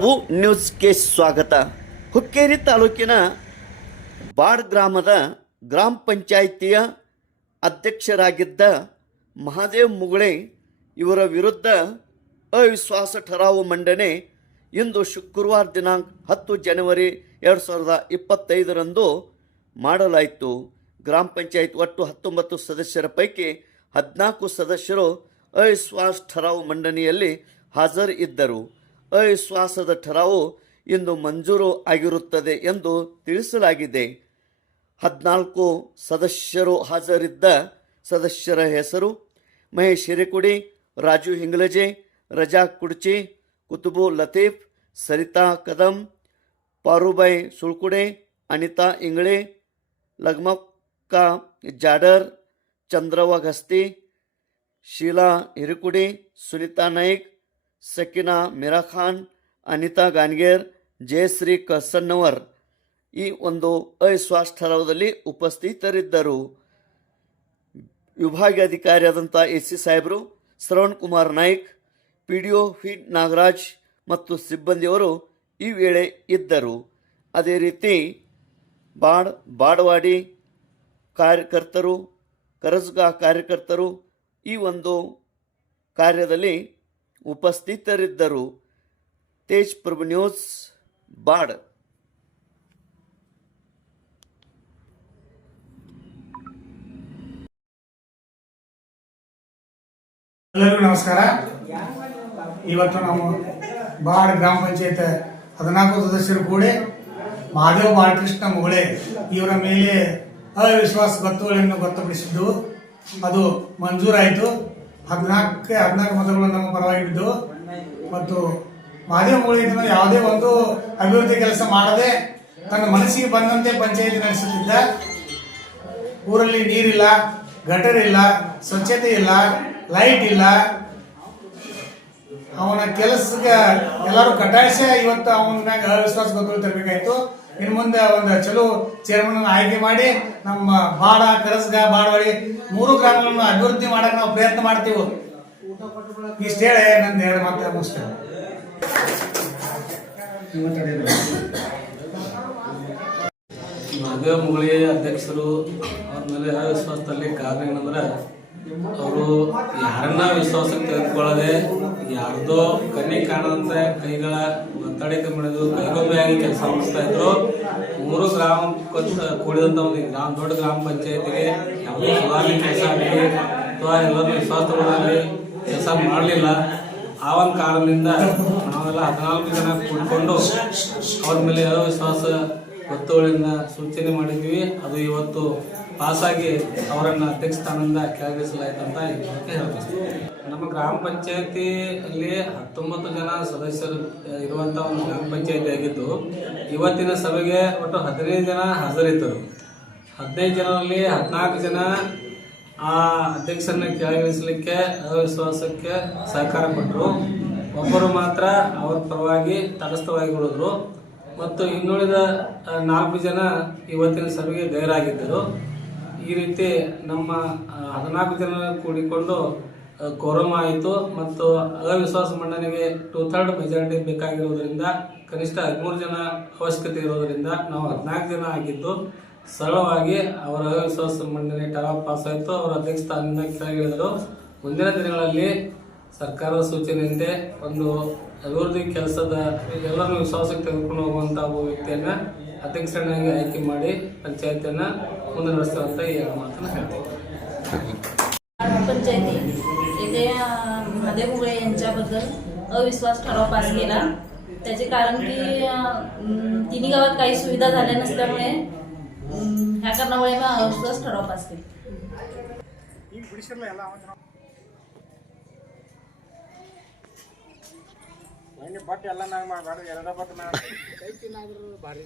ಪ್ರಭು ನ್ಯೂಸ್ಗೆ ಸ್ವಾಗತ. ಹುಕ್ಕೇರಿ ತಾಲೂಕಿನ ಬಾಡ್ ಗ್ರಾಮದ ಗ್ರಾಮ ಪಂಚಾಯಿತಿಯ ಅಧ್ಯಕ್ಷರಾಗಿದ್ದ ಮಹಾದೇವ್ ಮುಗುಳೆ ಇವರ ವಿರುದ್ಧ ಅವಿಶ್ವಾಸ ಠರಾವು ಮಂಡನೆ ಇಂದು ಶುಕ್ರವಾರ ದಿನಾಂಕ 10 ಜನವರಿ 2025ರಂದು ಮಾಡಲಾಯಿತು. ಗ್ರಾಮ ಪಂಚಾಯತ್ ಒಟ್ಟು 19 ಸದಸ್ಯರ ಪೈಕಿ 14 ಸದಸ್ಯರು ಅವಿಶ್ವಾಸ ಠರಾವು ಮಂಡನೆಯಲ್ಲಿ ಹಾಜರಿದ್ದರು. ಅವಿಶ್ವಾಸದ ಠರಾವು ಇಂದು ಮಂಜೂರು ಆಗಿರುತ್ತದೆ ಎಂದು ತಿಳಿಸಲಾಗಿದೆ. 14 ಸದಸ್ಯರು ಹಾಜರಿದ್ದ ಸದಸ್ಯರ ಹೆಸರು: ಮಹೇಶ್ ಹಿರೇಕುಡಿ, ರಾಜು ಹಿಂಗ್ಲಜೆ, ರಜಾ ಕುಡ್ಚಿ, ಕುತುಬು ಲತೀಫ್, ಸರಿತಾ ಕದಂ, ಪಾರುಬಾಯಿ ಸುಳ್ಕುಡೆ, ಅನಿತಾ ಇಂಗಳೆ, ಲಗ್ಮಕ್ಕ ಜಾಡರ್, ಚಂದ್ರವ ಗಸ್ತಿ, ಶೀಲಾ ಹಿರೇಕುಡಿ, ಸುನಿತಾ ನಾಯ್ಕ್, ಸಕಿನಾ ಮಿರಾಖಾನ್, ಅನಿತಾ ಗಾನ್ಗೇರ್, ಜಯಶ್ರೀ ಕಸನ್ನವರ್ ಈ ಒಂದು ಅವಿಶ್ವಾಸ ಠರಾವದಲ್ಲಿ ಉಪಸ್ಥಿತರಿದ್ದರು. ವಿಭಾಗೀಯ ಅಧಿಕಾರಿಯಾದಂಥ ಎಸಿ ಸಾಹೇಬರು, ಶ್ರವಣ್ ಕುಮಾರ್ ನಾಯ್ಕ್, PDO ಫೀಡ್ ನಾಗರಾಜ್ ಮತ್ತು ಸಿಬ್ಬಂದಿಯವರು ಈ ವೇಳೆ ಇದ್ದರು. ಅದೇ ರೀತಿ ಬಾಡವಾಡಿ ಕಾರ್ಯಕರ್ತರು, ಕರಸ್ಗಾ ಕಾರ್ಯಕರ್ತರು ಈ ಒಂದು ಕಾರ್ಯದಲ್ಲಿ ಉಪಸ್ಥಿತರಿದ್ದರು. ತೇಜ್ ಪ್ರಭು ನ್ಯೂಸ್, ಬಾಡ್. ಎಲ್ಲರಿಗೂ ನಮಸ್ಕಾರ. ಇವತ್ತು ನಾವು ಬಾಡ್ ಗ್ರಾಮ ಪಂಚಾಯತ್ 14 ಸದಸ್ಯರು ಕೂಡಿ ಮಹಾದೇವ್ ಬಾಲಕೃಷ್ಣ ಮುಗುಳೆ ಇವರ ಮೇಲೆ ಅವಿಶ್ವಾಸ ಗೊತ್ತುವಳಿಯನ್ನು ಗೊತ್ತುಪಡಿಸಿದ್ದು ಅದು ಮಂಜೂರಾಯಿತು. 14 ಮತಗಳು ನಮ್ಮ ಪರವಾಗಿ ಬಿದ್ದು ಮತ್ತು ಮಹಾದೇವ್ ಮುಗುಳೆ ಯಾವುದೇ ಒಂದು ಅಭಿವೃದ್ಧಿ ಕೆಲಸ ಮಾಡದೆ ತನ್ನ ಮನಸ್ಸಿಗೆ ಬಂದಂತೆ ಪಂಚಾಯತಿ ನಡೆಸುತ್ತಿದ್ದ. ಊರಲ್ಲಿ ನೀರಿಲ್ಲ, ಗಟರ್ ಇಲ್ಲ, ಸ್ವಚ್ಛತೆ ಇಲ್ಲ, ಲೈಟ್ ಇಲ್ಲ. ಅವನ ಕೆಲಸಕ್ಕೆ ಎಲ್ಲರೂ ಕಟಾಯಿಸಿ ಇವತ್ತು ಅವನ ಮ್ಯಾಗ ಅವಿಶ್ವಾಸ ಗೊತ್ತುವಳಿ ತರಬೇಕಾಯ್ತು. ಇನ್ನು ಮುಂದೆ ಒಂದು ಚಲೋ ಚೇರ್ಮನ್ ಆಯ್ಕೆ ಮಾಡಿ ನಮ್ಮ ಬಾಡ, ಕರಸ್ಗ, ಬಾಡವಾಡಿ 3 ಗ್ರಾಮಗಳನ್ನು ಅಭಿವೃದ್ಧಿ ಮಾಡಕ್ಕೆ ನಾವು ಪ್ರಯತ್ನ ಮಾಡ್ತೀವಿ. ಇಷ್ಟು ಹೇಳಿ ನಂದು 2 ಮಾತು ಮುಗಿಸ್ತೇವೆ. ಮಹಾದೇವ್ ಮುಗುಳಿ ಅಧ್ಯಕ್ಷರು ಅವ್ರ ಮೇಲೆ ಅವಿಶ್ವಾಸದಲ್ಲಿ ಕಾರಣ ಏನಂದ್ರೆ, ಅವರು ಯಾರನ್ನ ವಿಶ್ವಾಸಕ್ಕೆ ತೆಗೆದುಕೊಳ್ಳದೆ ಯಾರ್ದೋ ಕಣ್ಣಿ ಕಾಣದಂತೆ ಕೈಗಳ ಒತ್ತಡಕ್ಕೆ ಮಾಡಿದ್ರು ಕೈಗೊಂಬೆಯಾಗಿ ಕೆಲಸ ಮಾಡಿಸ್ತಾ ಇದ್ರು. 3 ಗ್ರಾಮ ಕೂಡಿದಂಥ ಒಂದು ದೊಡ್ಡ ಗ್ರಾಮ ಪಂಚಾಯತಿಗೆ ಯಾವುದೇ ಸುಧಾರಣೆ ಕೆಲಸ ಆಗಲಿ ಅಥವಾ ಎಲ್ಲರೂ ವಿಶ್ವಾಸ ತಗೊಳ್ಳಲಿ ಕೆಲಸ ಮಾಡಲಿಲ್ಲ. ಆ ಒಂದು ಕಾರಣದಿಂದ ನಾವೆಲ್ಲ 14 ಜನ ಕೂಡಿಕೊಂಡು ಅವ್ರ ಮೇಲೆ ಅವಿಶ್ವಾಸ ಗೊತ್ತುವಳಿಯಿಂದ ಸೂಚನೆ ಮಾಡಿದ್ವಿ. ಅದು ಇವತ್ತು ಪಾಸಾಗಿ ಅವರನ್ನು ಅಧ್ಯಕ್ಷ ಸ್ಥಾನದಿಂದ ಕೆಳಗಿಳಿಸಲಾಯಿತು ಅಂತ ಹೇಳ್ತೀವಿ. ನಮ್ಮ ಗ್ರಾಮ ಪಂಚಾಯತಿಯಲ್ಲಿ 19 ಜನ ಸದಸ್ಯರು ಇರುವಂಥ ಒಂದು ಗ್ರಾಮ ಪಂಚಾಯತಿ ಆಗಿದ್ದು, ಇವತ್ತಿನ ಸಭೆಗೆ ಒಟ್ಟು 15 ಜನ ಹಾಜರಿದ್ದರು. 15 ಜನರಲ್ಲಿ 14 ಜನ ಆ ಅಧ್ಯಕ್ಷರನ್ನ ಕೆಳಗಿಳಿಸಲಿಕ್ಕೆ ಅವಿಶ್ವಾಸಕ್ಕೆ ಸಹಕಾರ ಕೊಟ್ಟರು. ಒಬ್ಬರು ಮಾತ್ರ ಅವರ ಪರವಾಗಿ ತಟಸ್ಥವಾಗಿ ಉಳಿದ್ರು ಮತ್ತು ಇನ್ನುಳಿದ 4 ಜನ ಇವತ್ತಿನ ಸಭೆಗೆ ಗೈರಾಗಿದ್ದರು. ಈ ರೀತಿ ನಮ್ಮ 14 ಜನ ಕೂಡಿಕೊಂಡು ಕೋರಮ್ ಆಯಿತು ಮತ್ತು ಅವಿಶ್ವಾಸ ಮಂಡನೆಗೆ 2/3 ಮೆಜಾರಿಟಿ ಬೇಕಾಗಿರೋದ್ರಿಂದ, ಕನಿಷ್ಠ 13 ಜನ ಅವಶ್ಯಕತೆ ಇರೋದ್ರಿಂದ ನಾವು 14 ಜನ ಆಗಿದ್ದು ಸರಳವಾಗಿ ಅವರ ಅವಿಶ್ವಾಸ ಮಂಡನೆ ಠರಾವು ಪಾಸ್ ಆಯಿತು. ಅವರ ಅಧ್ಯಕ್ಷ ಸ್ಥಾನದಿಂದ ಕೆಳಗಿಳಿದರು. ಮುಂದಿನ ದಿನಗಳಲ್ಲಿ ಸರ್ಕಾರದ ಸೂಚನೆಯಂತೆ ಒಂದು ಅಭಿವೃದ್ಧಿ ಕೆಲಸದ ಎಲ್ಲರನ್ನು ವಿಶ್ವಾಸಕ್ಕೆ ತೆಗೆದುಕೊಂಡು ಹೋಗುವಂಥ ಒಬ್ಬ ವ್ಯಕ್ತಿಯನ್ನು ಅಧ್ಯಕ್ಷರನ್ನಾಗಿ ಆಯ್ಕೆ ಮಾಡಿ ಪಂಚಾಯತಿಯನ್ನು ಮುಂದೆ ನಡೆಸ್ತೇವಂತ ಈ ಮಾತನ್ನು ಹೇಳ್ತೀವಿ. पंचायती येथे महादेव मुगळे यांच्याबद्दल अविश्वास ठराव पास केला. त्याचे कारण की तिन्ही गावात काही सुविधा झाल्या नसल्यामुळे ह्या कारणामुळे मी अविश्वास ठराव पास केला. ಬಟ್ ಎಲ್ಲ ನಂಗೆ ಮಾಡಬೇಡ, ಎರಡ ಬಟ್ ಕೈ ತಿನ್ನಾದ್ರು ಭಾರಿ